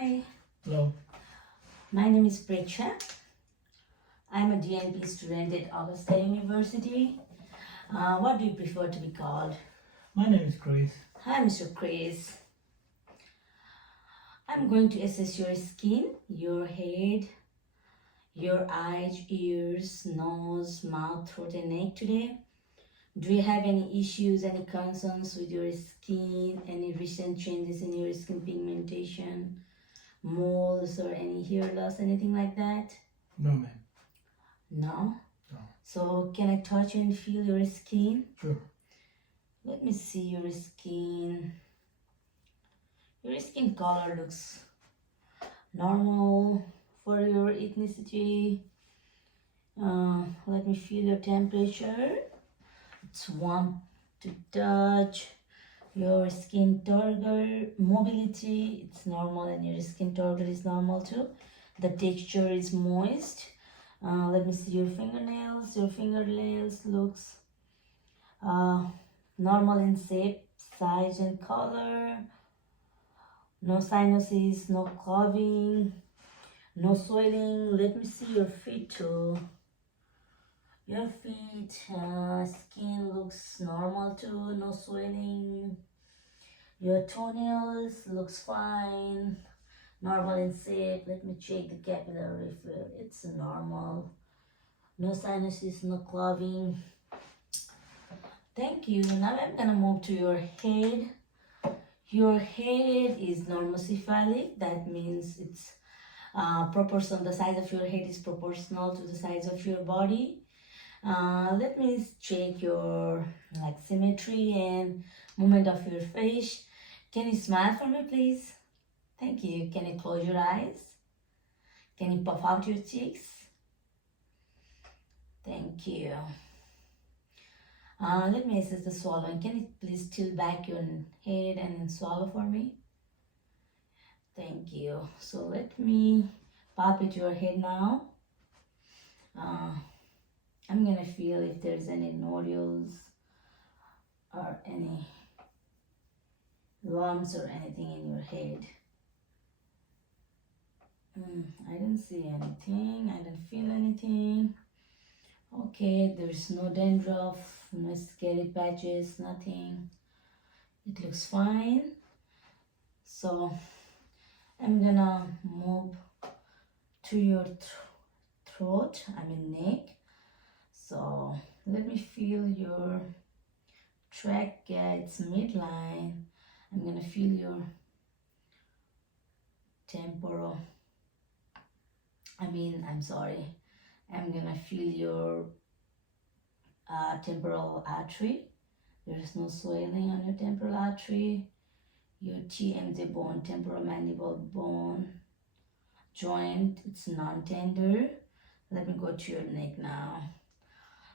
Hi, Hello. my name is Preksha. I'm a DNP student at Augusta University. What do you prefer to be called? My name is Chris. Hi, Mr. Chris. I'm going to assess your skin, your head, your eyes, ears, nose, mouth, throat, and neck today. Do you have any issues, any concerns with your skin, any recent changes in your skin pigmentation, moles, or any hair loss, anything like that? No, ma'am. No? No. So, can I touch and feel your skin? Sure. Let me see your skin. Your skin color looks normal for your ethnicity. Let me feel your temperature. It's warm to touch. Your skin turgor mobility, it's normal, and your skin turgor is normal too. The texture is moist. Let me see your fingernails. Your fingernails looks normal in shape, size, and color. No sinuses, no clogging, no swelling. Let me see your feet too. Your feet, skin looks normal too, no swelling. Your toenails looks fine, normal in shape. Let me check the capillary fill. It's normal. No sinuses, no clogging. Thank you. Now I'm gonna move to your head. Your head is normocephalic. That means it's proportional. The size of your head is proportional to the size of your body. Let me check your symmetry and movement of your face. Can you smile for me, please? Thank you. Can you close your eyes? Can you puff out your cheeks? Thank you. Let me assess the swallowing. Can you please tilt back your head and swallow for me? Thank you. So let me palpate your head now. I'm gonna feel if there's any nodules or any lumps or anything in your head. I don't see anything. I don't feel anything. Okay, there's no dandruff, no scary patches, nothing. It looks fine. So I'm gonna move to your throat, neck. So let me feel your trachea, it's midline. I'm gonna feel your temporal. I'm gonna feel your temporal artery. There is no swelling on your temporal artery. Your TMJ bone, temporal mandible bone joint, it's non-tender. Let me go to your neck now.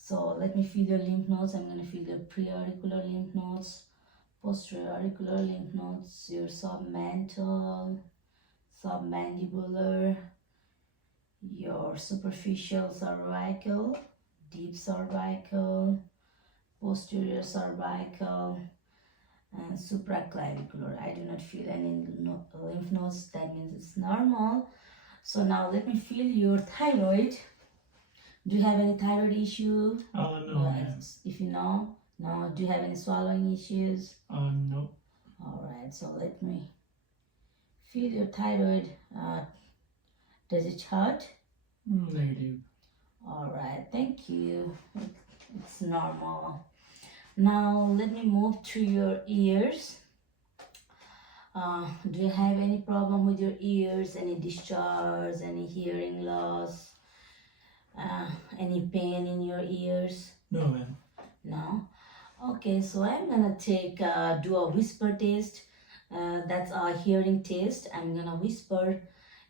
So let me feel your lymph nodes. I'm gonna feel your preauricular lymph nodes, posterior auricular lymph nodes, your submental, submandibular, your superficial cervical, deep cervical, posterior cervical, and supraclavicular. I do not feel any lymph nodes. That means it's normal. So now let me feel your thyroid. Do you have any thyroid issue? No, ma'am. If you know, no. Do you have any swallowing issues? No. Alright, so let me feel your thyroid. Does it hurt? Negative. Alright, thank you. It's normal. Now let me move to your ears. Do you have any problem with your ears? Any discharge? Any hearing loss? Any pain in your ears? No, ma'am. No? Okay, so I'm gonna do a whisper test. That's a hearing test. I'm gonna whisper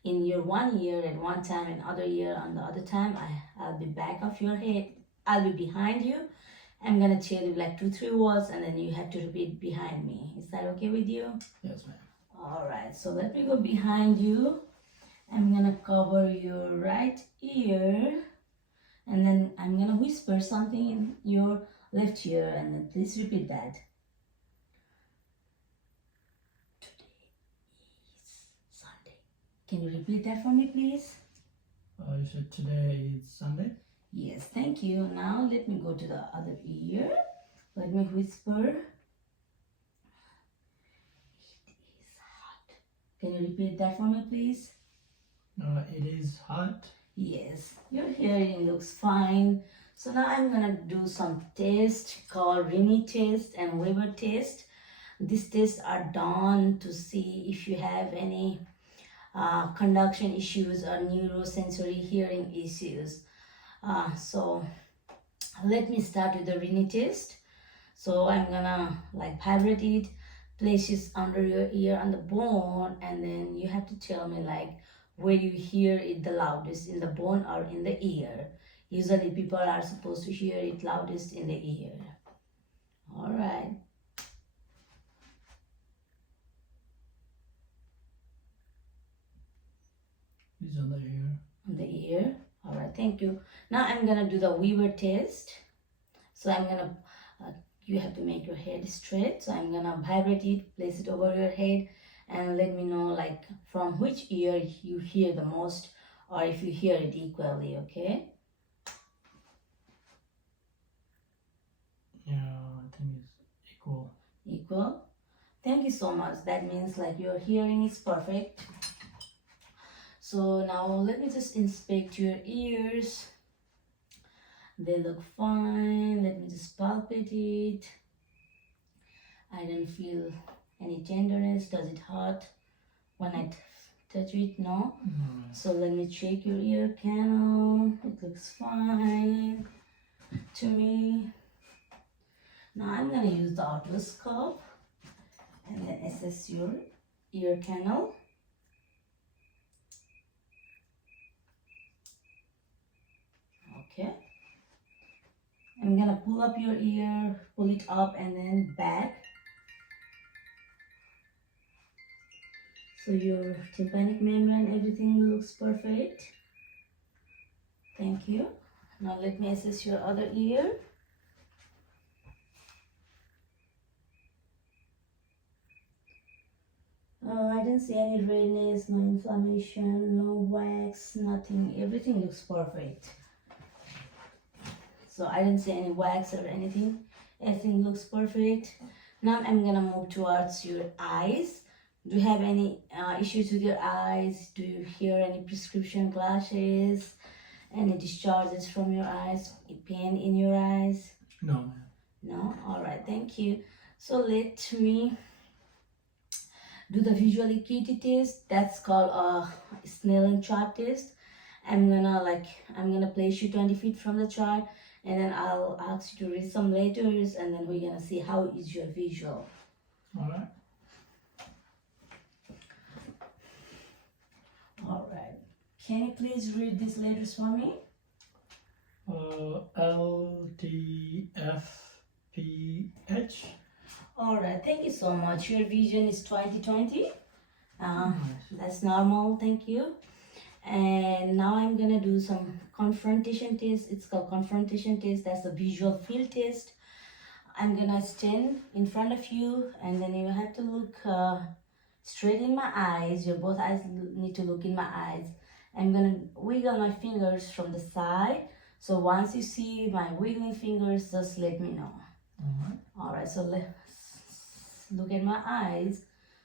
in your one ear at one time and other ear on the other time. I'll be back of your head. I'll be behind you. I'm gonna tell you like 2-3 words and then you have to repeat behind me. Is that okay with you? Yes, ma'am. Alright, so let me go behind you. I'm gonna cover your right ear and then I'm gonna whisper something in your left ear and then please repeat that. Today is Sunday. Can you repeat that for me, please? You said today is Sunday? Yes, thank you. Now let me go to the other ear. Let me whisper. It is hot. Can you repeat that for me, please? It is hot. Yes, your hearing looks fine. So now I'm gonna do some test called Rini test and Weber test. These tests are done to see if you have any conduction issues or neurosensory hearing issues. So let me start with the Rini test. So I'm gonna like vibrate it, place it under your ear on the bone, and then you have to tell me like where you hear it the loudest, in the bone or in the ear. Usually people are supposed to hear it loudest in the ear. All right. It's on the ear. On the ear. All right, thank you. Now I'm gonna do the Weaver test. So I'm gonna, you have to make your head straight. So I'm gonna vibrate it, place it over your head, and let me know like from which ear you hear the most, or if you hear it equally, okay? Yeah, I think it's equal. Equal. Thank you so much. That means like your hearing is perfect. So now let me just inspect your ears. They look fine. Let me just palpate it. I don't feel any tenderness. Does it hurt when I touch it? No. So let me check your ear canal. It looks fine to me. Now I'm gonna use the otoscope and then assess your ear canal. Okay. I'm gonna pull up your ear, pull it up and then back. So your tympanic membrane, everything looks perfect. Thank you. Now let me assess your other ear. I didn't see any redness, no inflammation, no wax, nothing. Everything looks perfect. So I didn't see any wax or anything. Everything looks perfect. Now I'm gonna move towards your eyes. Do you have any issues with your eyes? Do you hear any prescription glasses? Any discharges from your eyes? Pain in your eyes? No, ma'am. No? Alright, thank you. So let me do the visual acuity test. That's called a Snellen chart test. I'm gonna place you 20 feet from the chart, and then I'll ask you to read some letters, and then we're gonna see how is your visual. Alright. Alright. Can you please read these letters for me? L, T, F, P, H. Alright, thank you so much. Your vision is 20/20. That's normal, thank you. And now I'm gonna do some confrontation test. It's called confrontation test. That's a visual field test. I'm gonna stand in front of you, and then you have to look straight in my eyes. Your both eyes need to look in my eyes. I'm gonna wiggle my fingers from the side. So once you see my wiggling fingers, just let me know. Alright, so let's look at my eyes.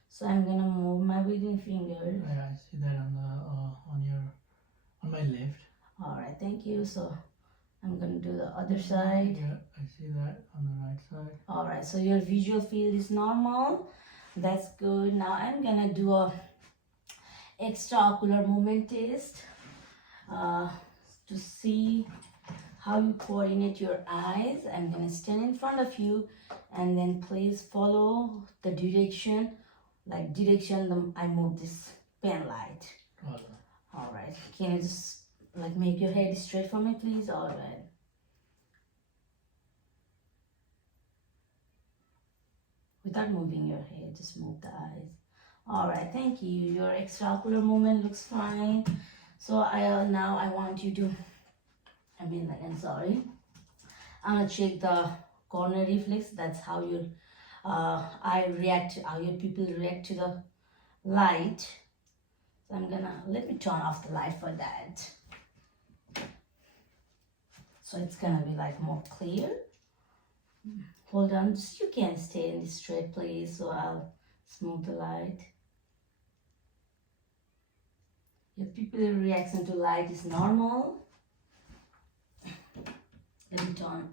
So I'm gonna move my wiggling finger. Yeah, I see that on my left. Alright, thank you. So I'm gonna do the other side. Yeah, I see that on the right side. Alright, so your visual field is normal. That's good. Now I'm gonna do a extraocular movement test to see how you coordinate your eyes. I'm gonna stand in front of you, and then please follow the direction, I move this pen light. Alright, can you just like make your head straight for me, please? Alright. Without moving your head, just move the eyes. Alright, thank you. Your extraocular movement looks fine. So now I want you to, I'm sorry. I'm gonna check the corner reflex. That's how your eye react, how your pupil react to the light. So let me turn off the light for that. So it's gonna be like more clear. Hold on, just you can stay in this straight place, so I'll smooth the light. Your pupillary reaction to light is normal. Let me turn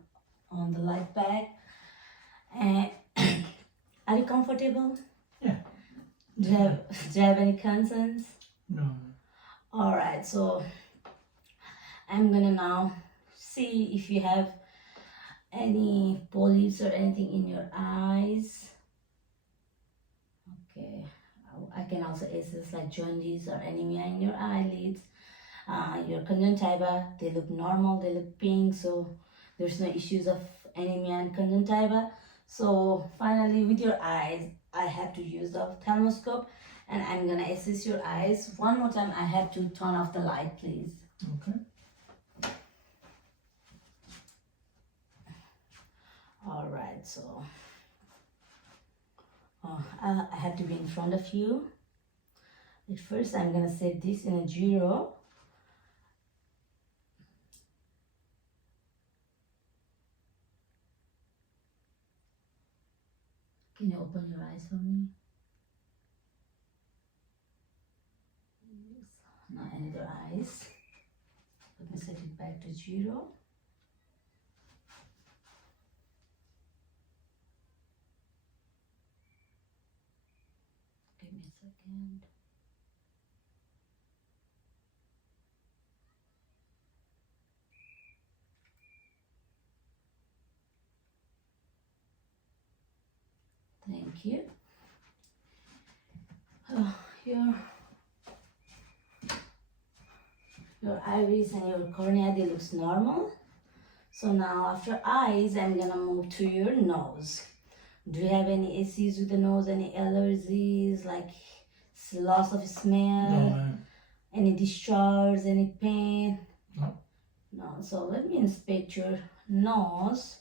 on the light back. And are you comfortable? Yeah. Do you have any concerns? No. Alright, so I'm gonna now see if you have any polyps or anything in your eyes. Okay, I can also assess like jaundice or anemia in your eyelids. Your conjunctiva, they look normal, they look pink, so there's no issues of anemia and conjunctiva. So finally, with your eyes, I have to use the ophthalmoscope and I'm gonna assess your eyes. One more time, I have to turn off the light, please. Okay. Alright, so I have to be in front of you. At first, I'm gonna set this in a 0. Can you open your eyes for me? Yes. Now another eyes. Let me set it back to 0. Give me a second. Thank you. Your iris and your cornea, they looks normal. So now after eyes, I'm gonna move to your nose. Do you have any issues with the nose? Any allergies, like loss of smell? No, ma'am. Any discharge? Any pain? No. No. So let me inspect your nose.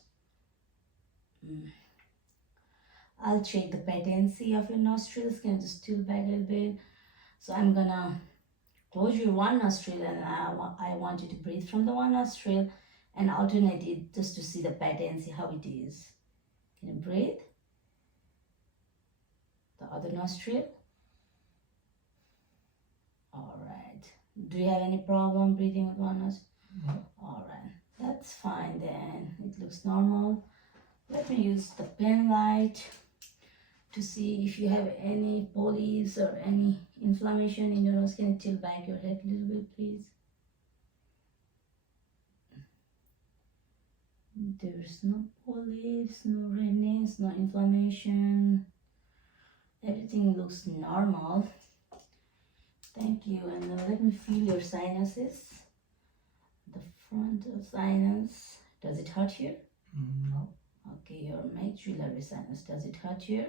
I'll check the patency of your nostrils. Can you just tilt back a little bit? So I'm gonna close your one nostril and I want you to breathe from the one nostril and alternate it just to see the patency, how it is. Can you breathe? The other nostril. Alright. Do you have any problem breathing with one nostril? No. Alright. That's fine then. It looks normal. Let me use the pen light to see if you have any polyps or any inflammation in your nose. Can you tilt back your head a little bit, please? There's no polyps, no redness, no inflammation. Everything looks normal. Thank you. And then let me feel your sinuses. The front of sinus. Does it hurt here? No. Okay, your maxillary sinus. Does it hurt here?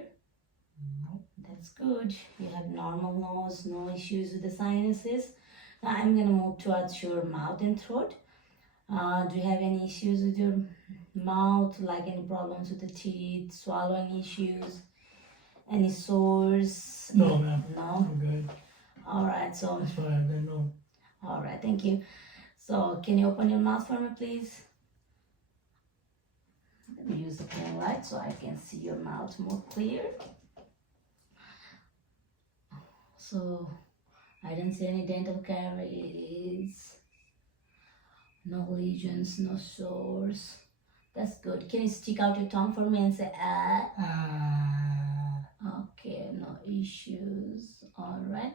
No. That's good. You have normal nose, no issues with the sinuses. Now I'm gonna move towards your mouth and throat. Do you have any issues with your mouth, like any problems with the teeth, swallowing issues, any sores? No, ma'am. No? I'm good. Alright, so, That's why I've been no. alright, thank you. So, can you open your mouth for me, please? Let me use the pen light so I can see your mouth more clear. So, I don't see any dental cavities, no lesions, no sores. That's good. Can you stick out your tongue for me and say ah? Okay, no issues. Alright.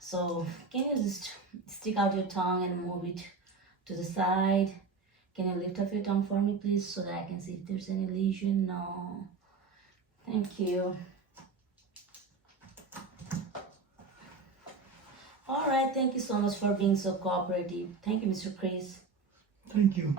So, can you just stick out your tongue and move it to the side? Can you lift up your tongue for me, please, so that I can see if there's any lesion? No. Thank you. Alright, thank you so much for being so cooperative. Thank you, Mr. Chris. Thank you.